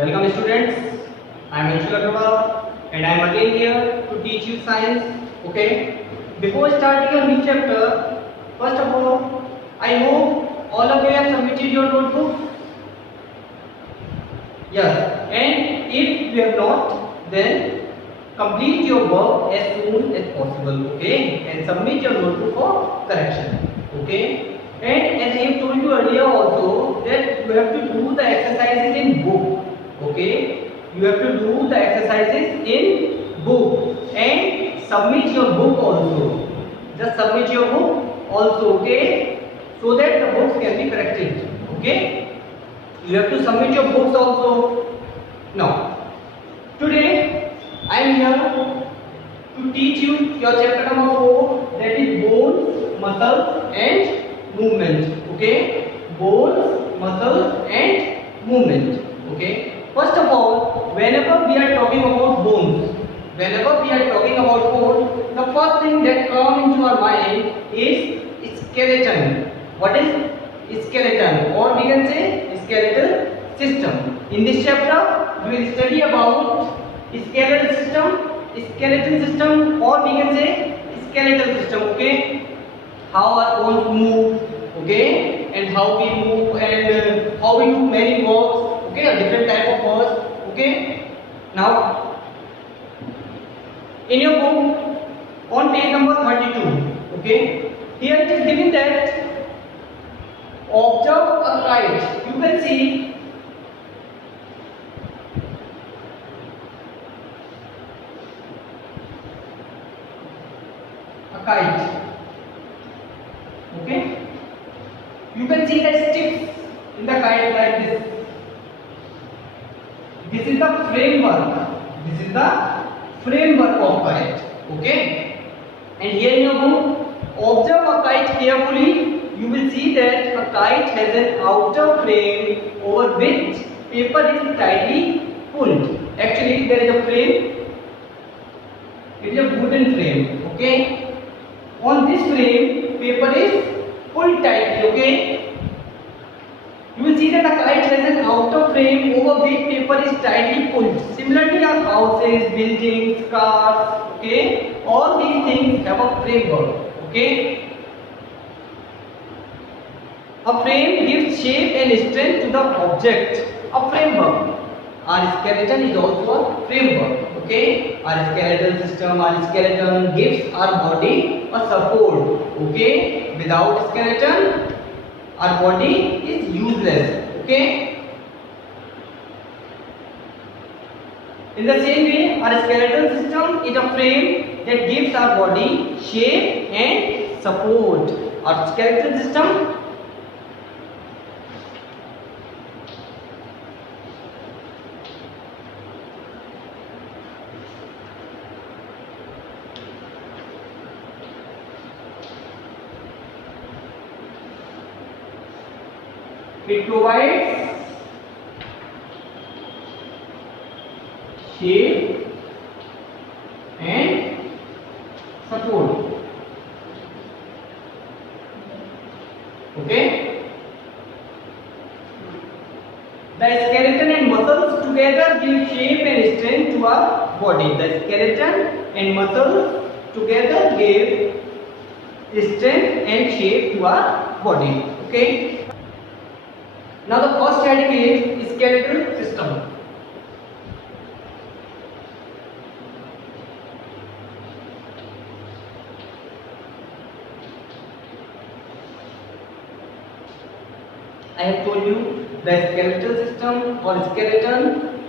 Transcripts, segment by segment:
Welcome students. I am Anshul Agrawal and I am again here to teach you science. Okay. Before starting a new chapter, first of all, I hope all of you have submitted your notebook. Yes. And if you have not, then complete your work as soon as possible. Okay. And submit your notebook for correction. Okay. And as I have told you earlier also that you have to do the exercises in book. Okay, you have to do the exercises in book and submit your book also. Just submit your book also, okay, so that the books can be corrected. Okay, you have to submit your books also. Now, today I am here to teach you your chapter number 4, that is bones, muscles and movement. Okay, bones, muscles and movement. Okay. First of all, whenever we are talking about bones, the first thing that comes into our mind is skeleton. What is skeleton, or we can say skeletal system? In this chapter, we will study about skeletal system, or we can say skeletal system. Okay, how our bones move. Okay, and how we move and how we do many works. Okay, a different type of words. Okay, now in your book on page number 32, okay, here it is given that observe a kite. You can see a kite. Okay, you can see the sticks in the kite like this. This is the framework of kite. Okay, and here in your book, observe a kite carefully. You will see that a kite has an outer frame over which paper is tightly pulled. Actually, there is a frame. It is a wooden frame. Okay, on this frame, paper is pulled tightly. Okay. You will see that the kite has an outer frame over which paper is tightly pulled. Similarly, our houses, buildings, cars, okay, all these things have a framework. Okay, a frame gives shape and strength to the object. A framework. Our skeleton is also a framework. Okay, our skeletal system, our skeleton gives our body a support. Okay, without skeleton, our body is useless. Okay, in the same way, our skeletal system is a frame that gives our body shape and support. Our skeletal system it provides shape and support. Okay, the skeleton and muscles together give shape and strength to our body. The skeleton and muscles together give strength and shape to our body. Okay. Now the first heading is skeletal system. I have told you the skeletal system or skeleton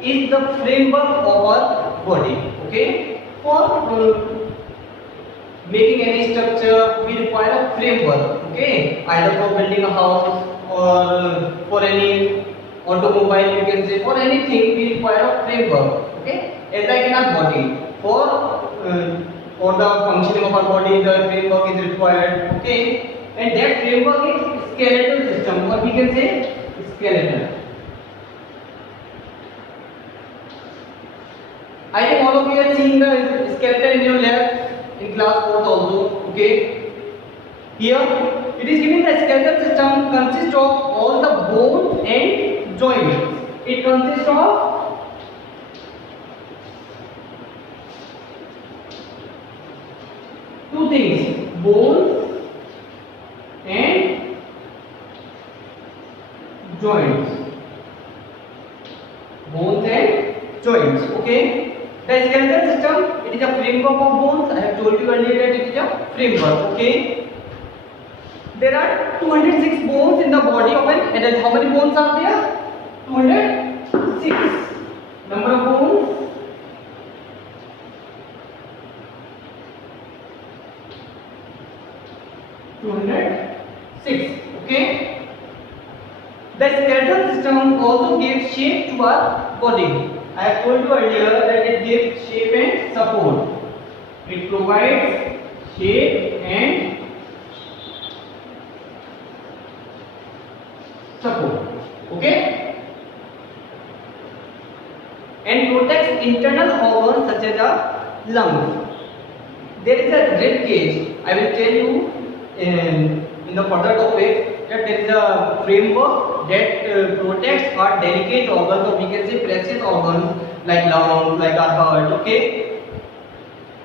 is the framework of our body. Okay, for making any structure we require a framework. Okay, either for building a house or for any automobile, you can say, for anything we require a framework. Okay, as like in our body, for the functioning of our body, the framework is required. Okay, and that framework is skeletal system, or we can say skeleton. I think all of you have seen the skeleton in your lab in class 4th also. Okay, here it is given the skeletal system consists of all the bones and joints. It consists of two things, bones and joints. Bones and joints. Okay. The skeletal system, it is a framework of bones. I have told you earlier that it is a framework. Okay. There are 206 bones in the body of an adult. How many bones are there? 206. Number of bones. 206. Okay. The skeletal system also gives shape to our body. I have told you earlier that it gives shape and support. It provides shape and support. Okay. And protects internal organs such as the lungs. There is a rib cage. I will tell you in the further topic that there is a framework that protects our delicate organs, or we can say precious organs like lungs, like our heart. Okay.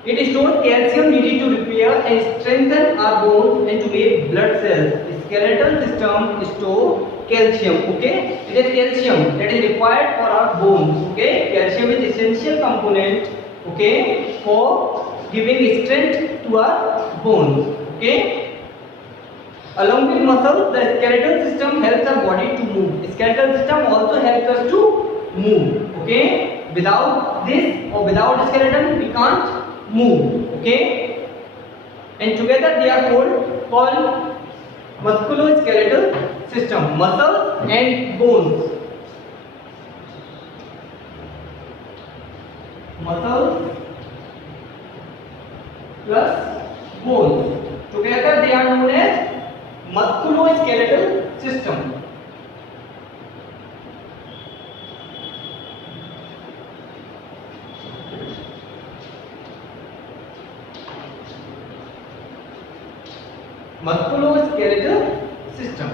It stores calcium needed to repair and strengthen our bones and to make blood cells. The skeletal system stores calcium. Okay. It is calcium that is required for our bones. Okay. Calcium is essential component. Okay. For giving strength to our bones. Okay. Along with muscles, the skeletal system helps our body to move. Skeletal system also helps us to move. Okay. Without this or without skeleton, we can't move. Okay. And together they are called musculoskeletal system. Muscles and bones. Muscles plus bones. Together they are known as musculoskeletal system. Musculoskeletal system.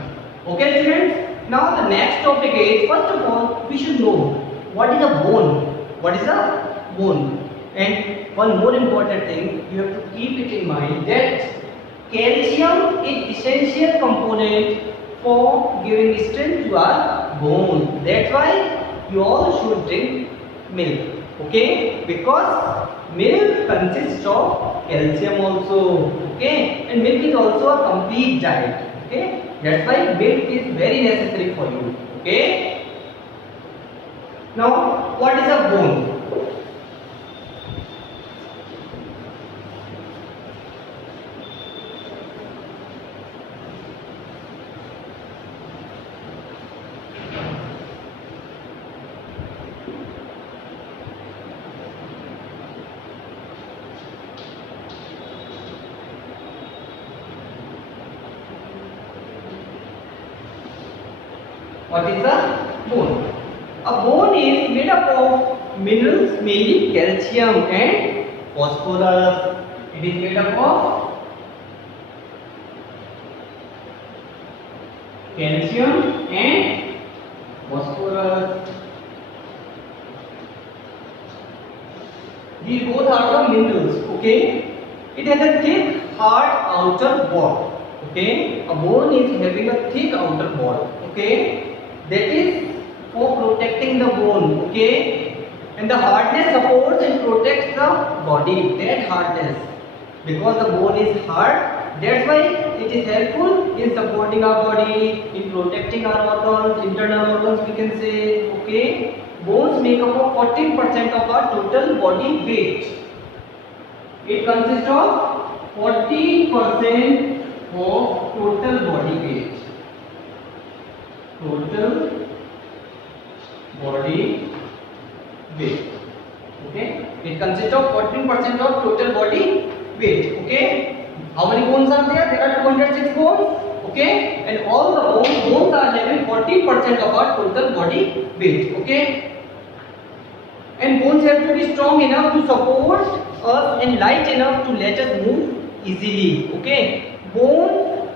Okay, students. Now the next topic is, first of all, we should know what is a bone. What is a bone? And one more important thing, you have to keep it in mind that calcium is essential component for giving strength to our bones. That's why you all should drink milk. Okay, because milk consists of calcium also. Okay, and milk is also a complete diet. Okay, that's why milk is very necessary for you. Okay. Now, what is a bone? What is a bone? A bone is made up of minerals, mainly calcium and phosphorus. It is made up of calcium and phosphorus. These both are the minerals. Okay. It has a thick, hard outer wall. Okay. A bone is having a thick outer wall. Okay. That is for protecting the bone. Okay. And the hardness supports and protects the body. That hardness, because the bone is hard, that's why it is helpful in supporting our body, in protecting our organs, internal organs we can say. Okay. Bones make up of 14% of our total body weight. It consists of 14% of total body weight. Total body weight. Okay. It consists of 14% of total body weight. Okay. How many bones are there? There are 206 bones. Okay. And all the bones are having 14% of our total body weight. Okay. And bones have to be strong enough to support us and light enough to let us move easily. Okay. Bones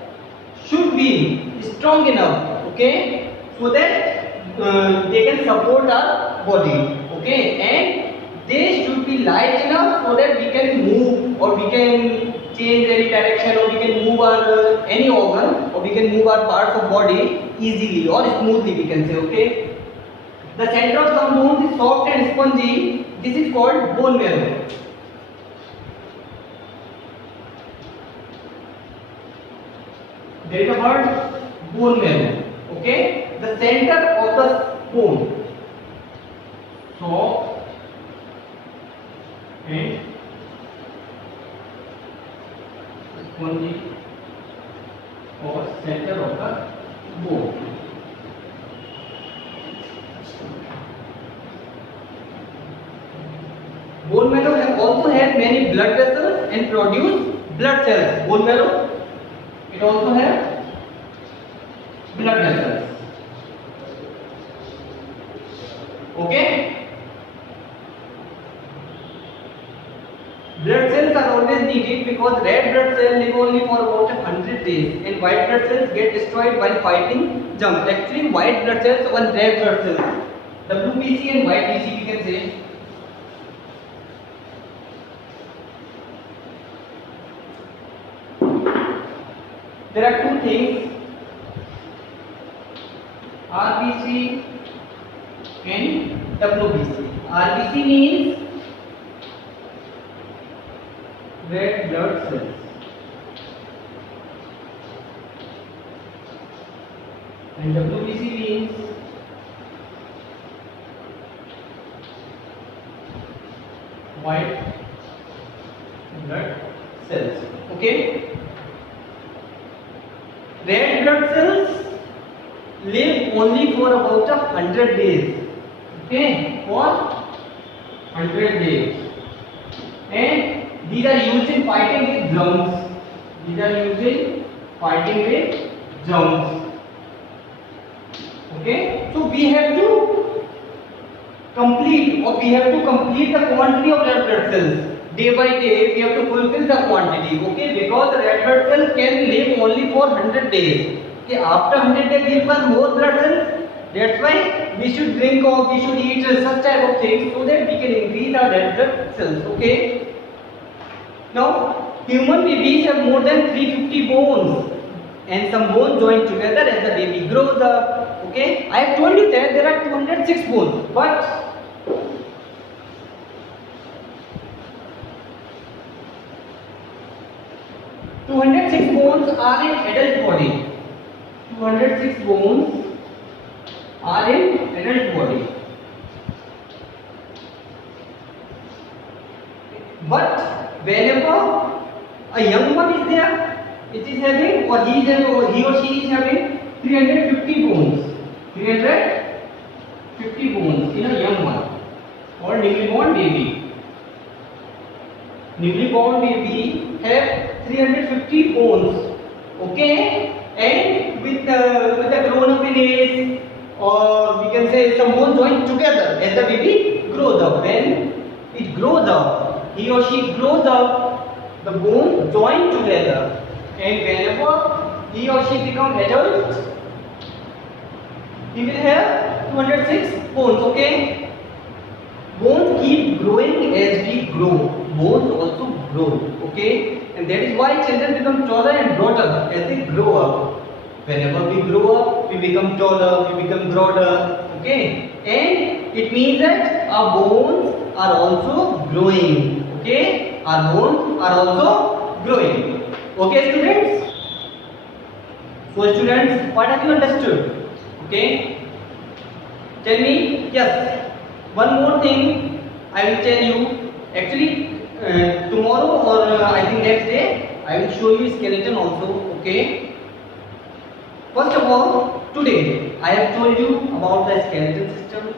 should be strong enough. Okay, so that they can support our body. Okay, and they should be light enough so that we can move or we can change any direction, or we can move our any organ, or we can move our parts of body easily or smoothly, we can say. Okay. The center of some bones is soft and spongy. This is called bone marrow. There is a word bone marrow. Okay. The center of the bone, soft and spongy, or center of the bone. Bone marrow also has many blood vessels and produce blood cells. Bone marrow, it also has blood vessels. Okay. Blood cells are always needed because red blood cells live only for about 100 days, and white blood cells get destroyed while fighting germs. Actually, white blood cells and red blood cells, WBC and white BC, we can say. There are two things, RBC and WBC. RBC means red blood cells, and WBC means white blood cells. Okay. Red blood cells live only for about 100 days. Okay, for 100 days, and these are used in fighting with germs. These are used in fighting with germs. Okay, so we have to complete the quantity of red blood cells. Day by day we have to fulfill the quantity. Okay, because the red blood cell can live only for 100 days. Okay, after 100 days we require more blood cells. That's why we should drink or we should eat such type of things so that we can increase our red blood cells. Okay. Now, human babies have more than 350 bones, and some bones join together as the baby grows up. Okay, I have told you that there are 206 bones, but 206 bones are in adult body. 206 bones are in adult body. But whenever a young one is there, it is having, or he or she is having 350 bones. 350 bones in a young one, or newly born baby. Newly born baby have 350 bones. Okay, and with the grown up in age, or we can say some bones join together as the baby grows up. When it grows up, he or she grows up, the bones join together, and whenever he or she becomes adult, he will have 206 bones. Okay, bones keep growing as we grow. Bones also grow. Okay, and that is why children become taller and broader as they grow up. Whenever we grow up, we become taller, we become broader. Okay, and it means that our bones are also growing. Okay, our bones are also growing. Okay, students. So, students, what have you understood? Okay, tell me. Yes. One more thing I will tell you. Actually, tomorrow or I think next day I will show you skeleton also. Okay. First of all, today I have told you about the skeletal system.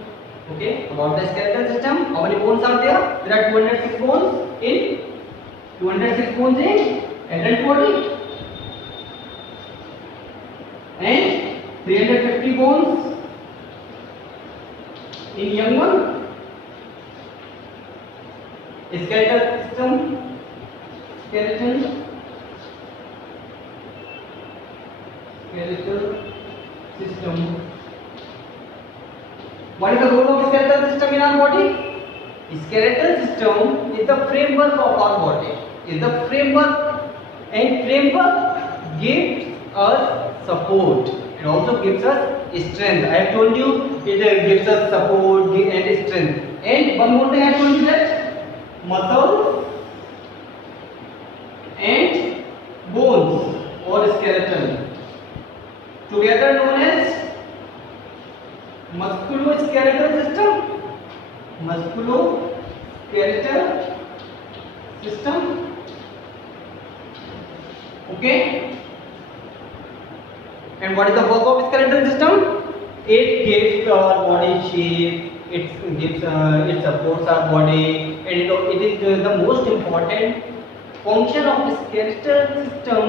Okay, about the skeletal system. How many bones are there? There are 206 bones in adult body, and 350 bones in young one. Skeletal system. What is the role of skeletal system in our body? Skeletal system is the framework of our body. Is the framework And framework gives us support. It also gives us strength. I have told you it gives us support and strength. And one more thing I have told you that muscles and bones or skeleton together known as musculoskeletal system. Musculoskeletal system. Okay. And what is the work of skeletal system? It gives our body shape. It supports our body, and it is the most important function of the skeletal system.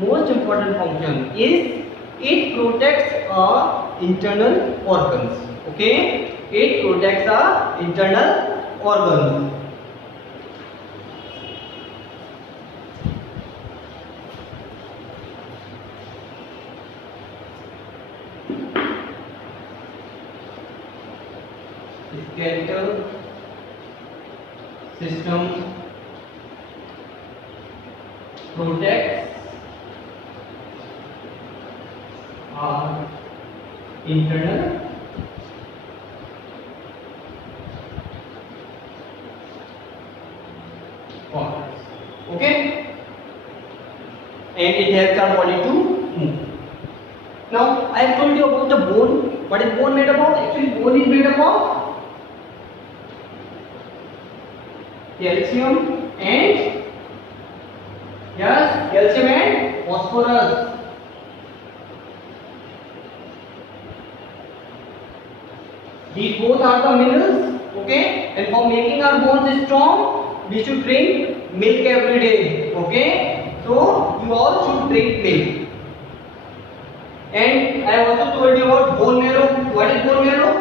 Most important function is it protects our internal organs. Okay, it protects our internal organs. Skeletal system protects our internal organs. Okay, and it helps our body to move. Now I have told you about the bone. What is bone made up of? Actually, bone is made up of calcium and phosphorus. These both are the minerals. Okay, and for making our bones strong, we should drink milk every day. Okay, so you all should drink milk. And I also told you about bone marrow. What is bone marrow?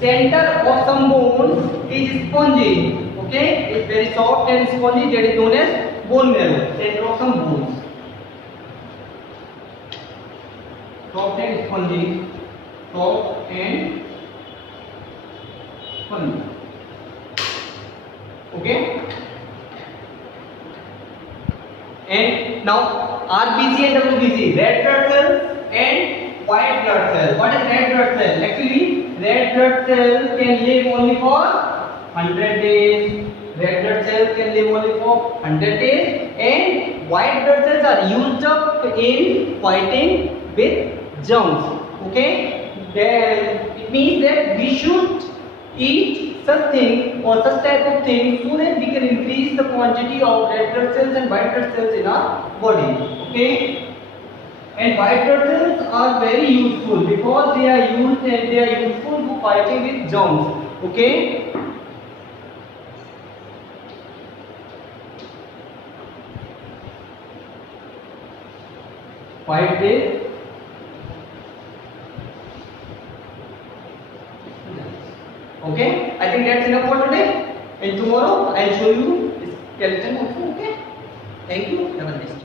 Center of some bones is spongy. Okay, it's very soft and spongy. That is known as bone marrow. Center of some bones, soft and spongy, soft and spongy. Okay. And now RBC and WBC, red blood cells and white blood cells. What is red blood cell? Actually, red blood cells can live only for 100 days. Red blood cells can live only for 100 days, and white blood cells are used up in fighting with germs. Okay, then it means that we should eat such thing or such type of thing so that we can increase the quantity of red blood cells and white blood cells in our body. Okay, and white blood cells are very useful because they are useful to fighting with germs. Okay, fight with okay. I think that's enough for today, and tomorrow I'll show you skeleton also. Okay, thank you, have a nice day.